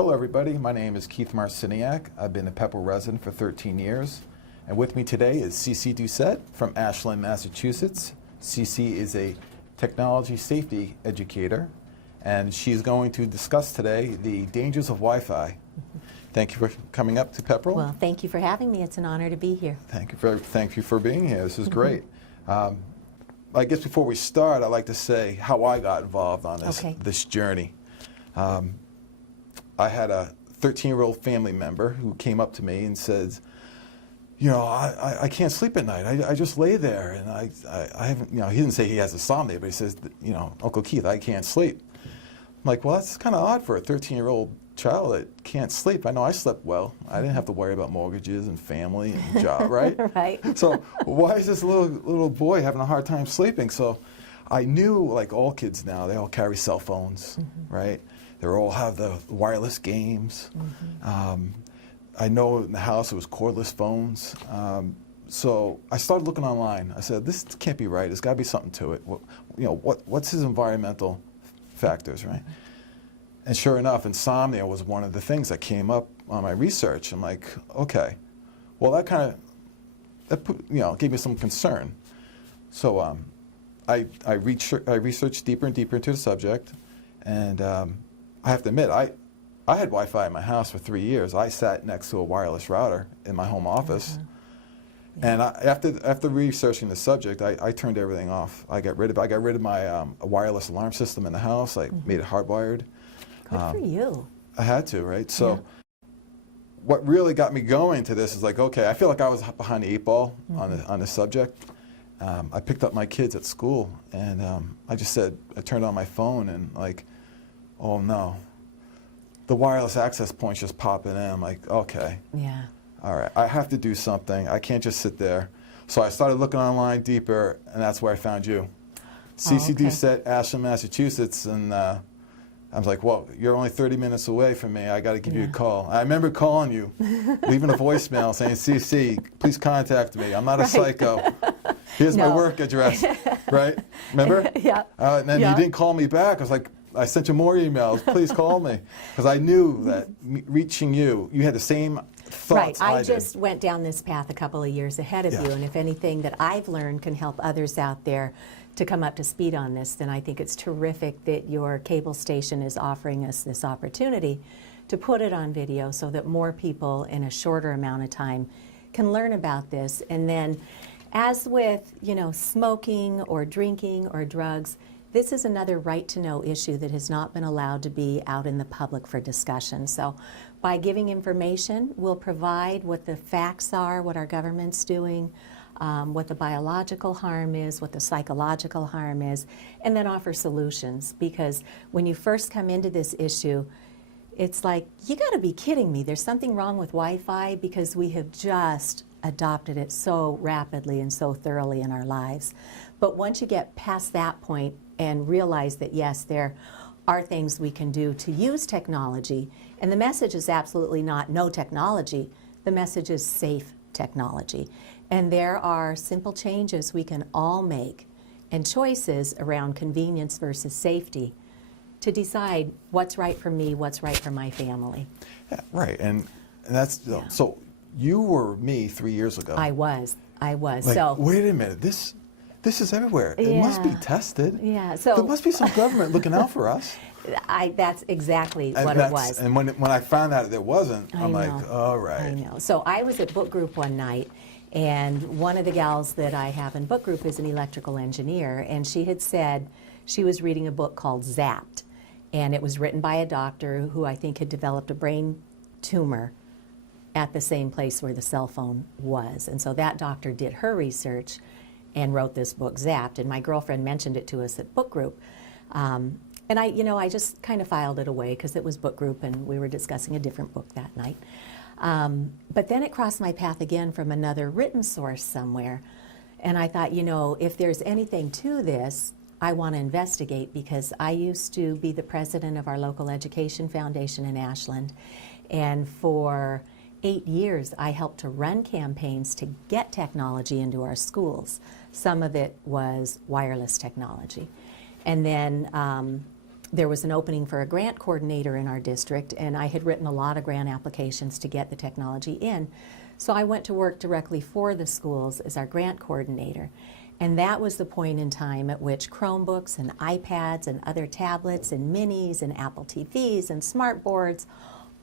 Hello everybody, my name is Keith Marciniak. I've been a Pepper resident for 13 years. And with me today is Cece Doucette from Ashland, Massachusetts. Cece is a technology safety educator, and she's going to discuss today the dangers of Wi-Fi. Thank you for coming up to Pepperell. Well, thank you for having me. It's an honor to be here. Thank you for being here. This is great. I guess before we start, I'd like to say how I got involved on this journey. I had a 13-year-old family member who came up to me and said, you know, I can't sleep at night. I just lay there, and I haven't, you know, he didn't say he has insomnia, but he says, you know, Uncle Keith, I can't sleep. I'm like, well, that's kind of odd for a 13-year-old child that can't sleep. I know I slept well. I didn't have to worry about mortgages and family and job, right? Right. So why is this little boy having a hard time sleeping? So I knew, like all kids now, they all carry cell phones, right? They all have the wireless games. I know in the house it was cordless phones. So I started looking online. I said, this can't be right. There's got to be something to it. What's his environmental factors, right? And sure enough, insomnia was one of the things that came up on my research. I'm like, okay, well that gave me some concern. So I researched deeper and deeper into the subject, and I have to admit, I had Wi-Fi in my house for 3 years. I sat next to a wireless router in my home office. And after researching the subject, I turned everything off. I got rid of my wireless alarm system in the house. I made it hardwired. Good for you. I had to, right? So what really got me going to this is like, okay, I feel like I was behind the 8 ball on this subject. I picked up my kids at school, and I turned on my phone, and like, oh no, the wireless access point's just popping in. I'm like, okay. Yeah. All right, I have to do something. I can't just sit there. So I started looking online deeper, and that's where I found you. Cece Doucette, Ashland, Massachusetts, and I was like, well, you're only 30 minutes away from me. I got to give you a call. I remember calling you, leaving a voicemail saying, Cece, please contact me. I'm not a psycho. Here's my work address, right? Remember? Yeah. And then you didn't call me back. I was like, I sent you more emails. Please call me. Because I knew that reaching you had the same thoughts I did. just went down this path a couple of years ahead of you, and if anything that I've learned can help others out there to come up to speed on this, then I think it's terrific that your cable station is offering us this opportunity to put it on video so that more people in a shorter amount of time can learn about this. And then, as with, you know, smoking or drinking or drugs, this is another right-to-know issue that has not been allowed to be out in the public for discussion. So by giving information, we'll provide what the facts are, what our government's doing, what the biological harm is, what the psychological harm is, and then offer solutions. Because when you first come into this issue, it's like, you gotta be kidding me. There's something wrong with Wi-Fi, because we have just adopted it so rapidly and so thoroughly in our lives. But once you get past that point and realize that, yes, there are things we can do to use technology, and the message is absolutely not no technology, the message is safe technology. And there are simple changes we can all make and choices around convenience versus safety to decide what's right for me, what's right for my family. Yeah, right, and that's, so you were me 3 years ago. I was. Like, So wait a minute, this is everywhere. It must be tested. Yeah. So there must be some government looking out for us. That's exactly what it was. And when I found out there wasn't, I'm like, all right. I know. So I was at book group one night, and one of the gals that I have in book group is an electrical engineer, and she had said she was reading a book called Zapped, and it was written by a doctor who I think had developed a brain tumor at the same place where the cell phone was. And so that doctor did her research and wrote this book, Zapped, and my girlfriend mentioned it to us at book group. And I just kind of filed it away because it was book group and we were discussing a different book that night. But then it crossed my path again from another written source somewhere. And I thought, you know, if there's anything to this, I want to investigate, because I used to be the president of our local education foundation in Ashland. And for 8 years, I helped to run campaigns to get technology into our schools. Some of it was wireless technology. And then there was an opening for a grant coordinator in our district, and I had written a lot of grant applications to get the technology in. So I went to work directly for the schools as our grant coordinator. And that was the point in time at which Chromebooks and iPads and other tablets and minis and Apple TVs and smart boards,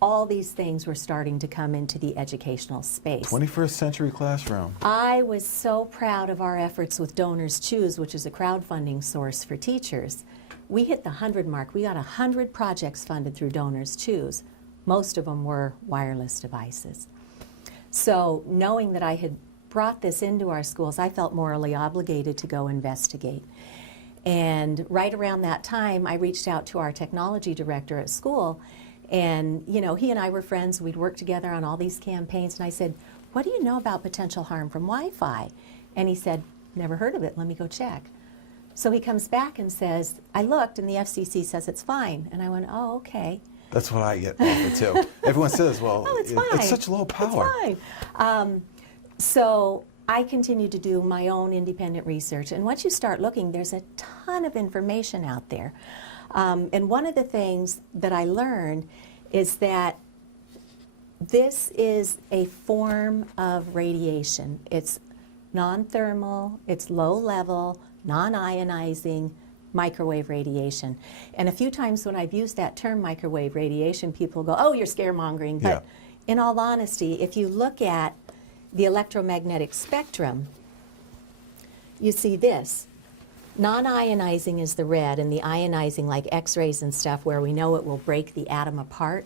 all these things were starting to come into the educational space. 21st century classroom. I was so proud of our efforts with Donors Choose, which is a crowdfunding source for teachers. We hit the 100 mark. We got 100 projects funded through Donors Choose. Most of them were wireless devices. So knowing that I had brought this into our schools, I felt morally obligated to go investigate. And right around that time, I reached out to our technology director at school, and you know, he and I were friends. We'd worked together on all these campaigns, and I said, what do you know about potential harm from Wi-Fi? And he said, never heard of it, let me go check. So he comes back and says, I looked and the FCC says it's fine. And I went, oh, okay. That's what I get offered too. Everyone says, well, Oh, it's fine. it's such low power. It's fine. So I continued to do my own independent research. And once you start looking, there's a ton of information out there. And one of the things that I learned is that this is a form of radiation. It's non-thermal, it's low level, non-ionizing microwave radiation. And a few times when I've used that term microwave radiation, people go, oh, you're scaremongering. But in all honesty, if you look at the electromagnetic spectrum, you see this. Non-ionizing is the red, and the ionizing, like X-rays and stuff, where we know it will break the atom apart,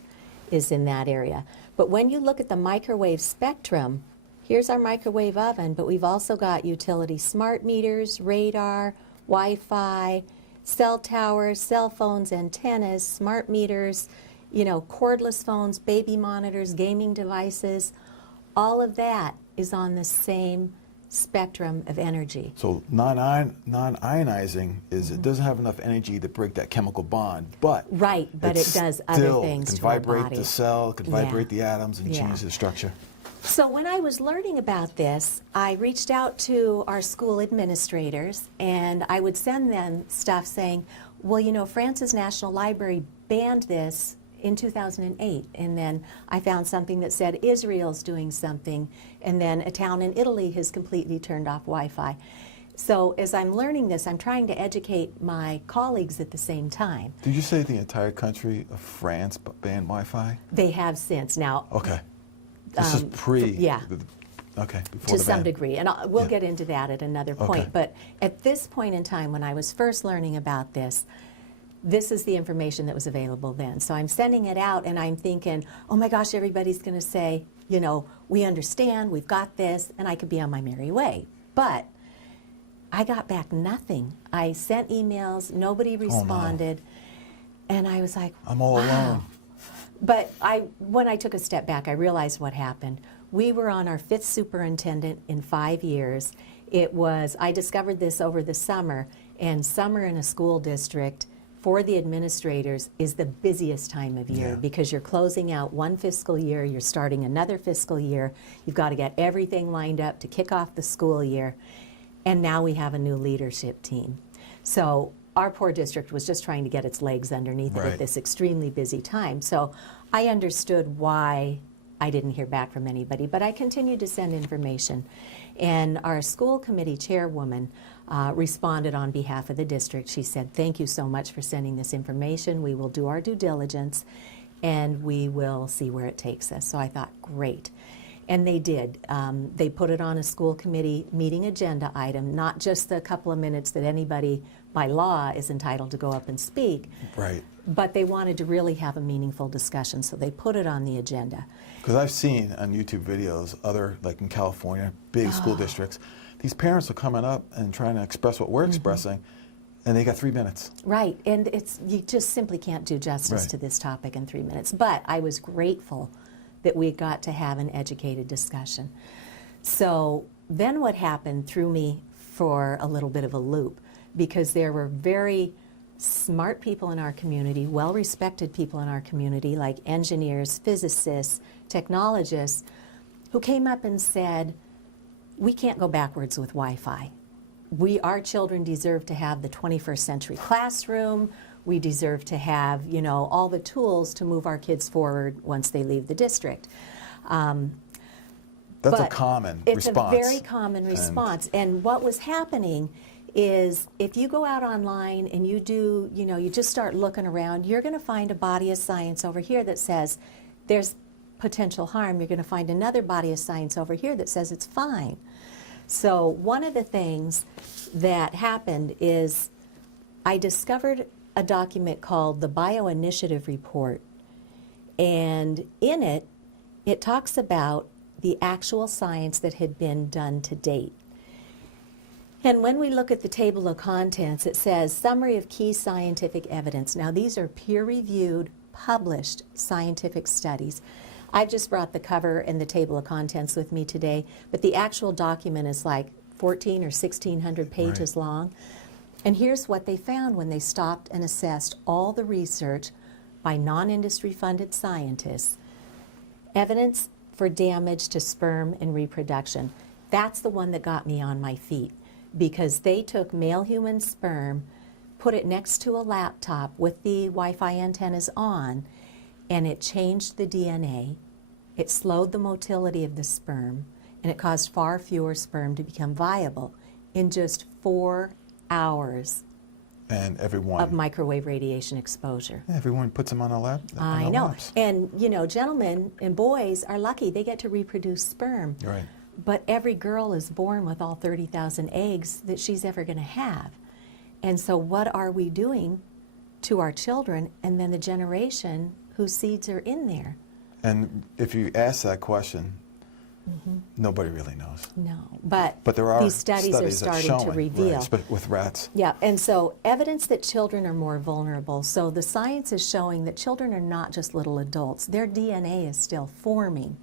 is in that area. But when you look at the microwave spectrum, here's our microwave oven, but we've also got utility smart meters, radar, Wi-Fi, cell towers, cell phones, antennas, smart meters, you know, cordless phones, baby monitors, gaming devices. All of that is on the same spectrum of energy. So non-ionizing is it doesn't have enough energy to break that chemical bond, but right, but it does other things can to our vibrate body. the cell, can vibrate the atoms, and change the structure. So when I was learning about this, I reached out to our school administrators, and I would send them stuff saying, well, you know, France's National Library banned this in 2008, and then I found something that said Israel's doing something, and then a town in Italy has completely turned off Wi-Fi. So as I'm learning this, I'm trying to educate my colleagues at the same time. Did you say the entire country of France banned Wi-Fi? They have since. Now, okay. This is pre. Okay, before to the some ban. degree, and we'll get into that at another point. Okay. But at this point in time, when I was first learning about this, this is the information that was available then. So I'm sending it out, and I'm thinking, oh my gosh, everybody's going to say, you know, we understand, we've got this, and I could be on my merry way. But I got back nothing. I sent emails, nobody responded, and I was like, I'm all alone. But when I took a step back, I realized what happened. We were on our 5th superintendent in 5 years. I discovered this over the summer, and summer in a school district for the administrators is the busiest time of year because you're closing out one fiscal year, you're starting another fiscal year, you've got to get everything lined up to kick off the school year, and now we have a new leadership team. So our poor district was just trying to get its legs underneath it at this extremely busy time. So I understood why I didn't hear back from anybody, but I continued to send information. And our school committee chairwoman responded on behalf of the district. She said, thank you so much for sending this information. We will do our due diligence, and we will see where it takes us. So I thought, great. And they did. They put it on a school committee meeting agenda item, not just the couple of minutes that anybody by law is entitled to go up and speak. Right. But they wanted to really have a meaningful discussion, so they put it on the agenda. Because I've seen on YouTube videos, like in California, big school districts, these parents are coming up and trying to express what we're expressing, and they got 3 minutes. Right, and you just simply can't do justice to this topic in 3 minutes. But I was grateful that we got to have an educated discussion. So then what happened threw me for a little bit of a loop, because there were very smart people in our community, well-respected people in our community, like engineers, physicists, technologists, who came up and said, we can't go backwards with Wi-Fi. Our children deserve to have the 21st century classroom. we deserve to have, you know, all the tools to move our kids forward once they leave the district. That's a common response. It's a very common response. And what was happening is if you go out online and you do, you know, you just start looking around, you're going to find a body of science over here that says there's potential harm. You're going to find another body of science over here that says it's fine. So one of the things that happened is I discovered a document called the Bioinitiative Report. And in it, it talks about the actual science that had been done to date. And when we look at the table of contents, it says summary of key scientific evidence. Now these are peer-reviewed, published scientific studies. I've just brought the cover and the table of contents with me today, but the actual document is like 1,400 or 1,600 pages long. And here's what they found when they stopped and assessed all the research by non-industry funded scientists. Evidence for damage to sperm and reproduction. That's the one that got me on my feet, because they took male human sperm, put it next to a laptop with the Wi-Fi antennas on, and it changed the DNA, it slowed the motility of the sperm, and it caused far fewer sperm to become viable in just 4 hours and everyone of microwave radiation exposure. Everyone puts them on a lap. I know. And, you know, gentlemen and boys are lucky. They get to reproduce sperm. Right. But every girl is born with all 30,000 eggs that she's ever going to have. And so what are we doing to our children and then the generation whose seeds are in there? And if you ask that question, nobody really knows. No, but there are these studies are starting to reveal. Right, with rats. Yeah, and so evidence that children are more vulnerable. So the science is showing that children are not just little adults. Their DNA is still forming,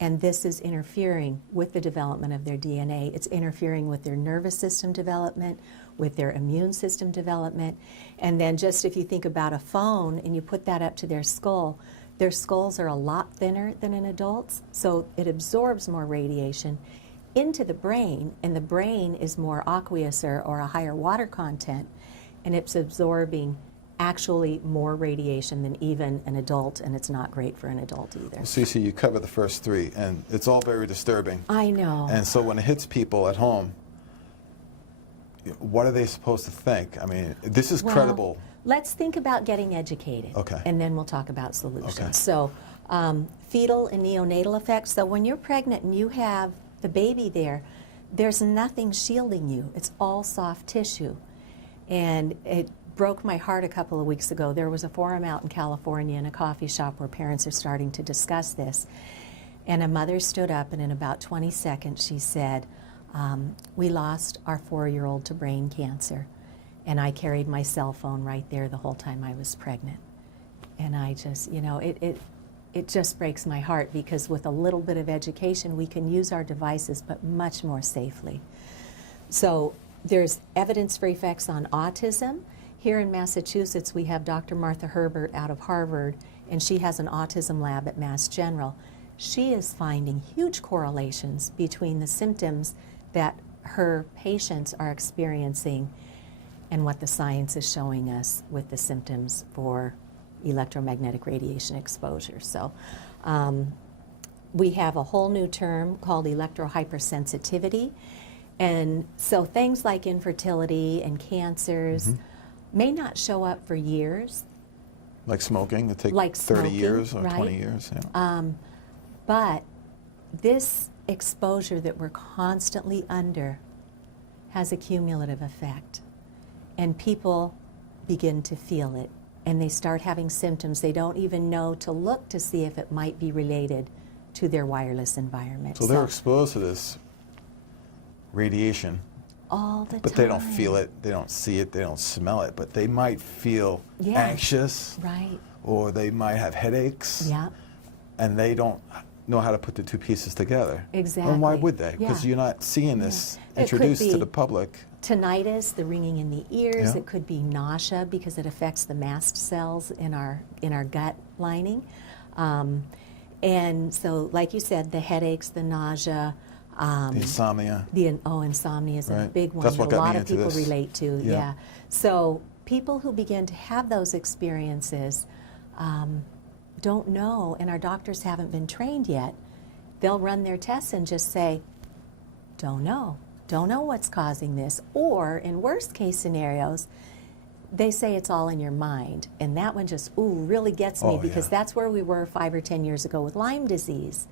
and this is interfering with the development of their DNA. It's interfering with their nervous system development, with their immune system development. And then just if you think about a phone and you put that up to their skulls are a lot thinner than an adult's, so it absorbs more radiation into the brain, and the brain is more aqueous or a higher water content, and it's absorbing actually more radiation than even an adult, and it's not great for an adult either. Well, Cece, you cover the first three, and it's all very disturbing. I know. And so when it hits people at home, what are they supposed to think? I mean, this is credible. Let's think about getting educated, okay, and then we'll talk about solutions. Okay. So fetal and neonatal effects. So when you're pregnant and you have the baby there, there's nothing shielding you. It's all soft tissue. And it broke my heart a couple of weeks ago. There was a forum out in California in a coffee shop where parents are starting to discuss this. And a mother stood up, and in about 20 seconds she said, we lost our 4-year-old to brain cancer. And I carried my cell phone right there the whole time I was pregnant. And I just, you know, it just breaks my heart, because with a little bit of education, we can use our devices, but much more safely. So there's evidence for effects on autism. Here in Massachusetts, we have Dr. Martha Herbert out of Harvard, and she has an autism lab at Mass General. She is finding huge correlations between the symptoms that her patients are experiencing and what the science is showing us with the symptoms for electromagnetic radiation exposure. So we have a whole new term called electrohypersensitivity. And so things like infertility and cancers may not show up for years. Like smoking, it takes like 30 smoking, years or right? 20 years. Yeah. But this exposure that we're constantly under has a cumulative effect. And people begin to feel it, and they start having symptoms. They don't even know to look to see if it might be related to their wireless environment. So they're exposed to this radiation all the time. But they don't feel it, they don't see it, they don't smell it, but they might feel anxious, right? Or they might have headaches, yeah, and they don't know how to put the two pieces together. Exactly. And why would they? Because you're not seeing this introduced to the public. Tinnitus, the ringing in the ears. It could be nausea because it affects the mast cells in our gut lining. And so, like you said, the headaches, the nausea, the insomnia. Insomnia is a big one That's what that a got lot me of into people this. relate to. Yeah. So people who begin to have those experiences don't know, and our doctors haven't been trained yet. They'll run their tests and just say, don't know what's causing this. Or in worst case scenarios, they say it's all in your mind. And that one just, really gets me, because that's where we were 5 or 10 years ago with Lyme disease.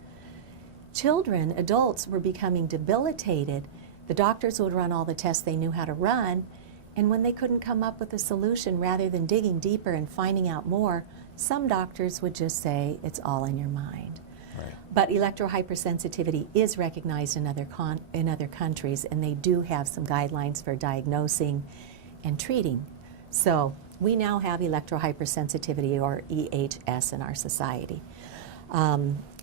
Children, adults were becoming debilitated. The doctors would run all the tests they knew how to run, and when they couldn't come up with a solution, rather than digging deeper and finding out more, some doctors would just say it's all in your mind. Right. But electrohypersensitivity is recognized in other countries, and they do have some guidelines for diagnosing and treating. So we now have electrohypersensitivity, or EHS, in our society.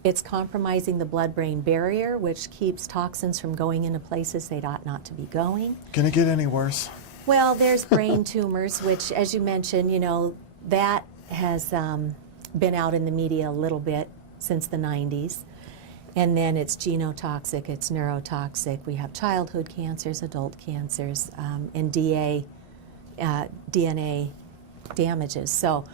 It's compromising the blood-brain barrier, which keeps toxins from going into places they ought not to be going. Can it get any worse? Well, there's brain tumors, which, as you mentioned, that has been out in the media a little bit since the 90s. And then it's genotoxic, it's neurotoxic. We have childhood cancers, adult cancers, and DNA damages. So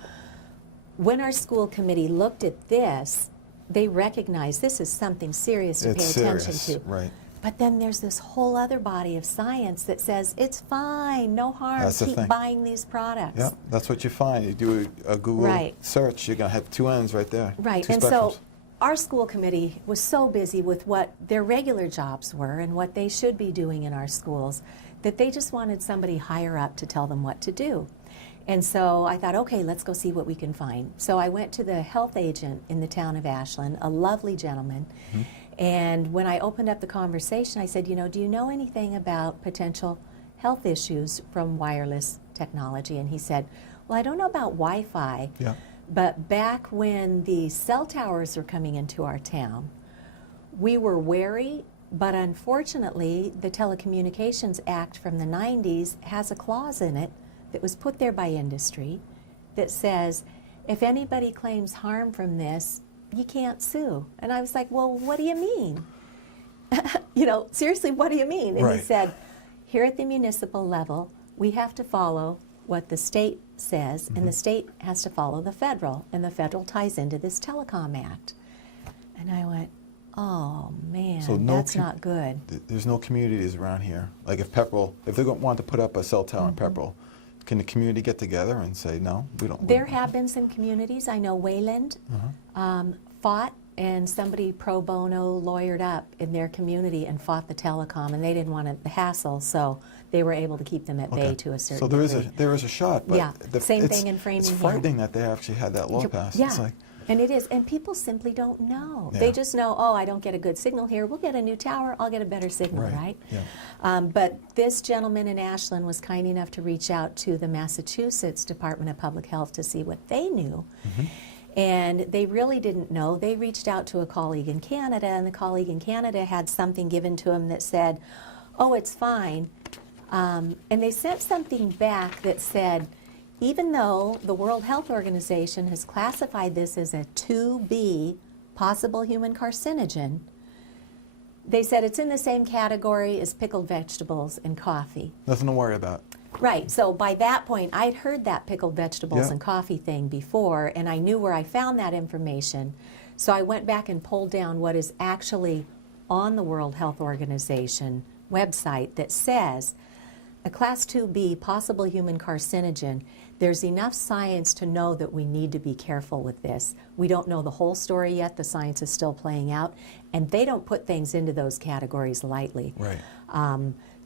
when our school committee looked at this, they recognized this is something serious to pay attention to. Right. But then there's this whole other body of science that says it's fine, no harm, That's the keep thing. buying these products. Yeah, that's what you find. You do a Google search, you're going to have 2 ends right there. Right, 2 and spectrums. so our school committee was so busy with what their regular jobs were and what they should be doing in our schools that they just wanted somebody higher up to tell them what to do. And so I thought, okay, let's go see what we can find. So I went to the health agent in the town of Ashland, a lovely gentleman. Mm-hmm. And when I opened up the conversation, I said, do you know anything about potential health issues from wireless technology? And he said, well, I don't know about Wi-Fi, but back when the cell towers were coming into our town, we were wary, but unfortunately, the Telecommunications Act from the 90s has a clause in it that was put there by industry that says, if anybody claims harm from this, you can't sue. And I was like, well, what do you mean? Seriously, what do you mean? And he said, here at the municipal level, we have to follow what the state says, and the state has to follow the federal, and the federal ties into this Telecom Act. And I went, oh man, so that's not good. There's no communities around here. Like if they want to put up a cell tower in Pepperell, can the community get together and say, no, we don't? There have been some communities. I know Wayland fought, and somebody pro bono lawyered up in their community and fought the telecom, and they didn't want the hassle, so they were able to keep them at bay to a certain degree. So there is a shot, but same thing in Framingham. It's frightening that they actually had that law passed. Yeah. It's like, and it is, and people simply don't know. They just know, I don't get a good signal here. We'll get a new tower. I'll get a better signal, right? Yeah. But this gentleman in Ashland was kind enough to reach out to the Massachusetts Department of Public Health to see what they knew. And they really didn't know. They reached out to a colleague in Canada, and the colleague in Canada had something given to him that said, oh, it's fine. And they sent something back that said, even though the World Health Organization has classified this as a 2B possible human carcinogen, they said it's in the same category as pickled vegetables and coffee. Nothing to worry about. Right, so by that point, I'd heard that pickled vegetables and coffee thing before, and I knew where I found that information. So I went back and pulled down what is actually on the World Health Organization website that says a Class 2B possible human carcinogen. There's enough science to know that we need to be careful with this. We don't know the whole story yet. The science is still playing out, and they don't put things into those categories lightly. Right.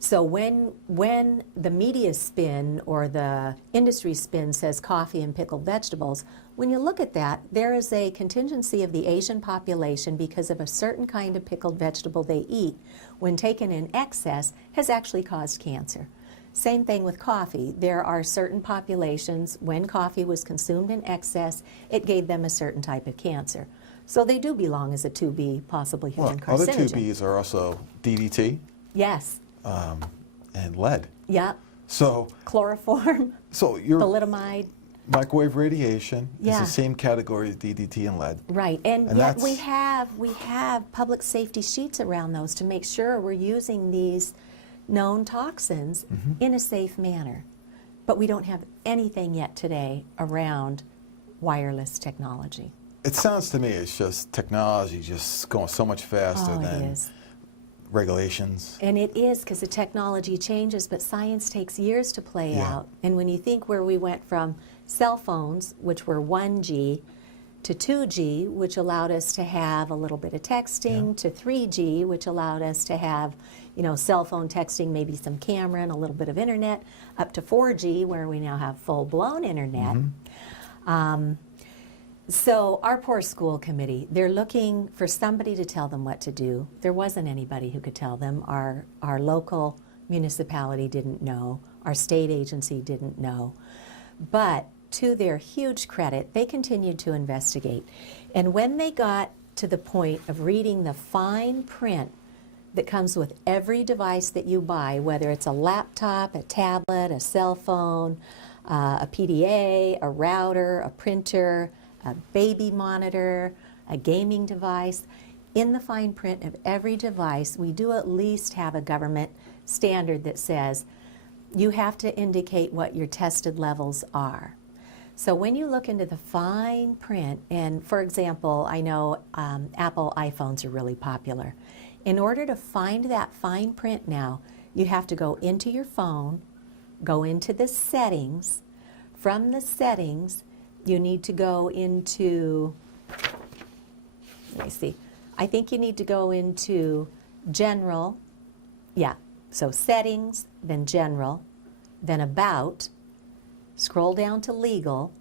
So when the media spin or the industry spin says coffee and pickled vegetables, when you look at that, there is a contingency of the Asian population because of a certain kind of pickled vegetable they eat, when taken in excess, has actually caused cancer. Same thing with coffee. There are certain populations, when coffee was consumed in excess, it gave them a certain type of cancer. So they do belong as a 2B, possible human carcinogen. Other 2Bs are also DDT. Yes. And lead. Yep. So chloroform. So your thalidomide. Microwave radiation is the same category as DDT and lead. Right, and yet we have public safety sheets around those to make sure we're using these known toxins in a safe manner. but we don't have anything yet today around wireless technology. It sounds to me it's just technology just going so much faster Oh, it than is. regulations. And it is, because the technology changes, but science takes years to play Yeah. out. And when you think where we went from cell phones, which were 1G, to 2G, which allowed us to have a little bit of texting, Yeah. to 3G, which allowed us to have, cell phone texting, maybe some camera and a little bit of internet, up to 4G, where we now have full-blown internet. So our poor school committee, they're looking for somebody to tell them what to do. There wasn't anybody who could tell them. Our local municipality didn't know. Our state agency didn't know. But to their huge credit, they continued to investigate. And when they got to the point of reading the fine print that comes with every device that you buy, whether it's a laptop, a tablet, a cell phone, a PDA, a router, a printer, a baby monitor, a gaming device, in the fine print of every device, we do at least have a government standard that says you have to indicate what your tested levels are. So when you look into the fine print, and for example, I know Apple iPhones are really popular. In order to find that fine print now, you have to go into your phone, go into the settings. From the settings, you need to go into, let me see, I think you need to go into general, yeah, so settings, then general, then about, scroll down to legal.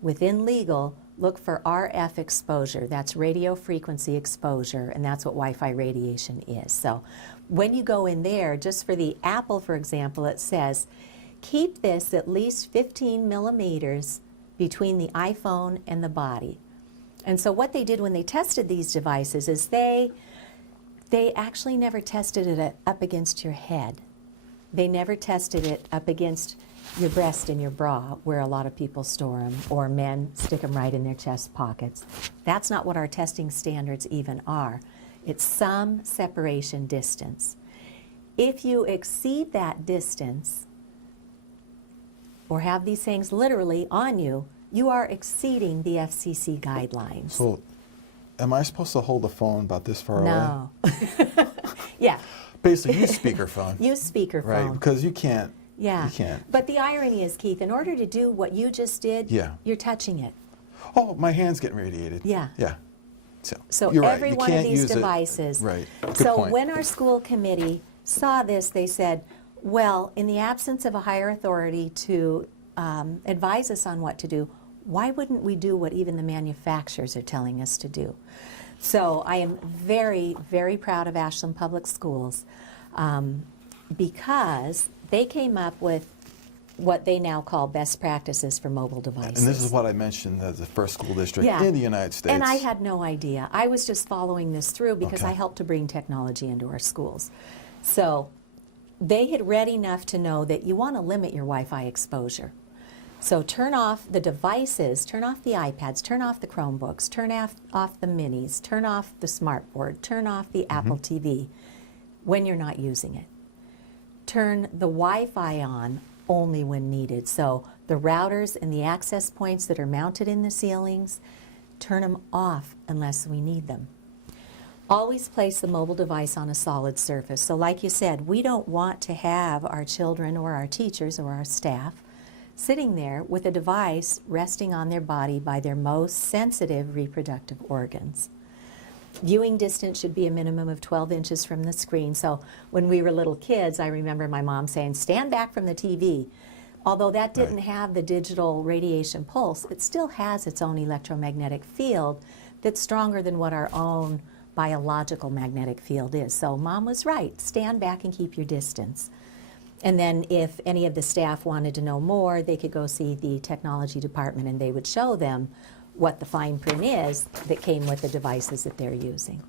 Within legal, look for RF exposure. That's radio frequency exposure, and that's what Wi-Fi radiation is. So when you go in there, just for the Apple, for example, it says, keep this at least 15 millimeters between the iPhone and the body. And so what they did when they tested these devices is they actually never tested it up against your head. They never tested it up against your breast and your bra, where a lot of people store them, or men stick them right in their chest pockets. That's not what our testing standards even are. It's some separation distance. If you exceed that distance, or have these things literally on you, you are exceeding the FCC guidelines. So, am I supposed to hold the phone about this far away? No. Yeah. Basically, use speakerphone. Use speakerphone. Right, because you can't. Yeah. You can't. But the irony is, Keith, in order to do what you just did, Yeah. you're touching it. Oh, my hand's getting radiated. Yeah. Yeah. So you're every right. You one of can't these use it. devices. Right. Good So point. when our school committee saw this, they said, well, in the absence of a higher authority to advise us on what to do, why wouldn't we do what even the manufacturers are telling us to do? So I am very, very proud of Ashland Public Schools because they came up with what they now call best practices for mobile devices. And this is what I mentioned as the first school district in the United States. And I had no idea. I was just following this through because Okay. I helped to bring technology into our schools. So they had read enough to know that you want to limit your Wi-Fi exposure. So turn off the devices, turn off the iPads, turn off the Chromebooks, turn off the minis, turn off the smartboard, turn off the Apple TV when you're not using it. Turn the Wi-Fi on only when needed. So the routers and the access points that are mounted in the ceilings, turn them off unless we need them. Always place the mobile device on a solid surface. So like you said, we don't want to have our children or our teachers or our staff sitting there with a device resting on their body by their most sensitive reproductive organs. Viewing distance should be a minimum of 12 inches from the screen. So when we were little kids, I remember my mom saying, stand back from the TV. Although that didn't have the digital radiation pulse, it still has its own electromagnetic field that's stronger than what our own biological magnetic field is. So Mom was right, stand back and keep your distance. And then if any of the staff wanted to know more, they could go see the technology department and they would show them what the fine print is that came with the devices that they're using.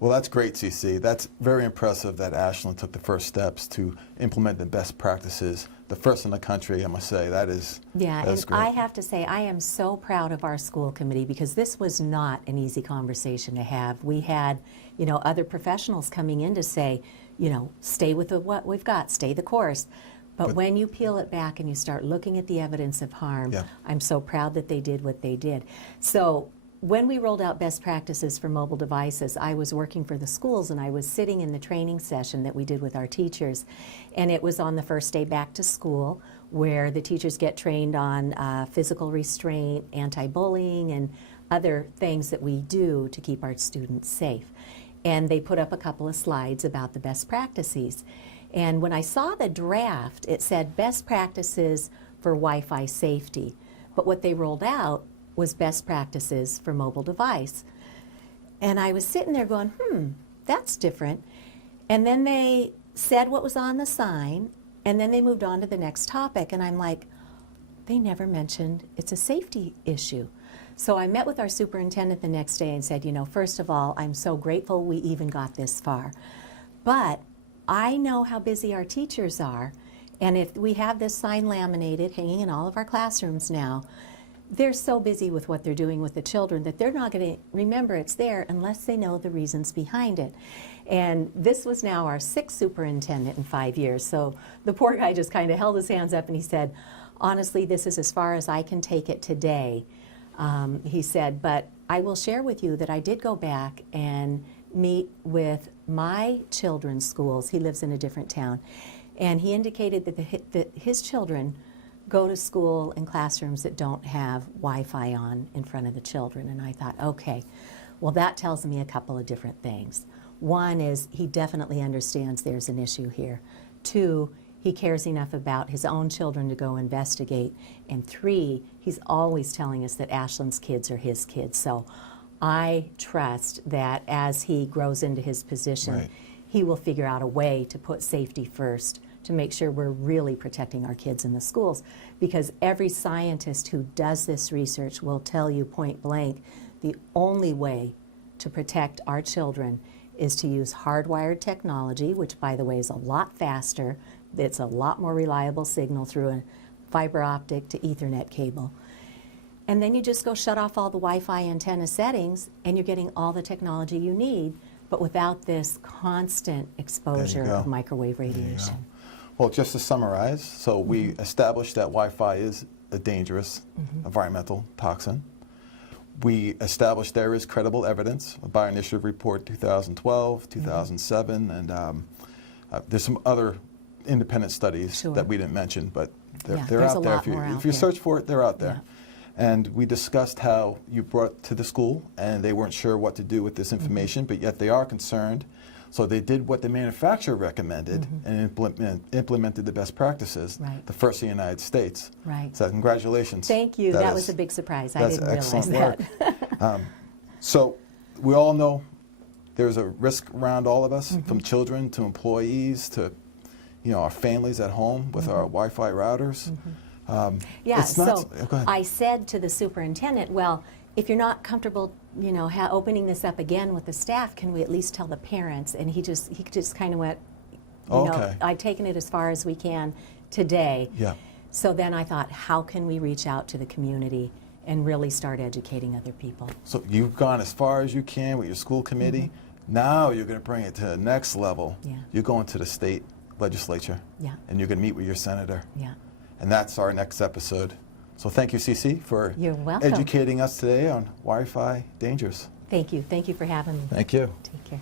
Well, that's great, Cece. That's very impressive that Ashland took the first steps to implement the best practices, the first in the country, I must say. That is great. I have to say, I am so proud of our school committee because this was not an easy conversation to have. We had, other professionals coming in to say, stay with what we've got, stay the course. But when you peel it back and you start looking at the evidence of harm, Yeah. I'm so proud that they did what they did. So when we rolled out best practices for mobile devices, I was working for the schools and I was sitting in the training session that we did with our teachers. And it was on the first day back to school where the teachers get trained on physical restraint, anti-bullying, and other things that we do to keep our students safe. And they put up a couple of slides about the best practices. And when I saw the draft, it said best practices for Wi-Fi safety. But what they rolled out was best practices for mobile device. And I was sitting there going, that's different. And then they said what was on the sign, and then they moved on to the next topic. And I'm like, they never mentioned it's a safety issue. So I met with our superintendent the next day and said, first of all, I'm so grateful we even got this far. But I know how busy our teachers are, and if we have this sign laminated hanging in all of our classrooms now, they're so busy with what they're doing with the children that they're not going to remember it's there unless they know the reasons behind it. And this was now our 6th superintendent in 5 years. So the poor guy just kind of held his hands up and he said, honestly, this is as far as I can take it today. He said, but I will share with you that I did go back and meet with my children's schools. He lives in a different town. And he indicated that his children go to school in classrooms that don't have Wi-Fi on in front of the children. And I thought, okay, well, that tells me a couple of different things. One is he definitely understands there's an issue here. 2, he cares enough about his own children to go investigate. And 3, he's always telling us that Ashland's kids are his kids. So I trust that as he grows into his position, Right. he will figure out a way to put safety first to make sure we're really protecting our kids in the schools. Because every scientist who does this research will tell you point blank, the only way to protect our children is to use hardwired technology, which by the way is a lot faster. It's a lot more reliable signal through a fiber optic to Ethernet cable. And then you just go shut off all the Wi-Fi antenna settings and you're getting all the technology you need, but without this constant exposure go. of microwave There you go. radiation. Well, just to summarize, so we established that Wi-Fi is a dangerous environmental toxin. We established there is credible evidence, a Bioinitiative report 2012, 2007, and there's some other independent studies Sure. that we didn't mention, but they're there's out a there. lot more out If you there. search for it, they're out there. Yeah. And we discussed how you brought to the school and they weren't sure what to do with this information, but yet they are concerned. So they did what the manufacturer recommended and implemented the best practices, Right. the first in the United States. Right. So congratulations. Thank you. That is- was a big surprise. I that's didn't realize excellent that. work. So we all know there's a risk around all of us, from children to employees to our families at home with our Wi-Fi routers. Yeah, it's not, so go ahead. I said to the superintendent, well, if you're not comfortable, opening this up again with the staff, can we at least tell the parents? And he just kind of went, Okay. I've taken it as far as we can today. Yeah. So then I thought, how can we reach out to the community and really start educating other people? So you've gone as far as you can with your school committee. Now you're going to bring it to the next level. Yeah. You're going to the state legislature. Yeah. And you're going to meet with your senator. Yeah. And that's our next episode. So thank you, Cece, for You're welcome. educating us today on Wi-Fi dangers. Thank you. Thank you for having me. Thank you. Take care.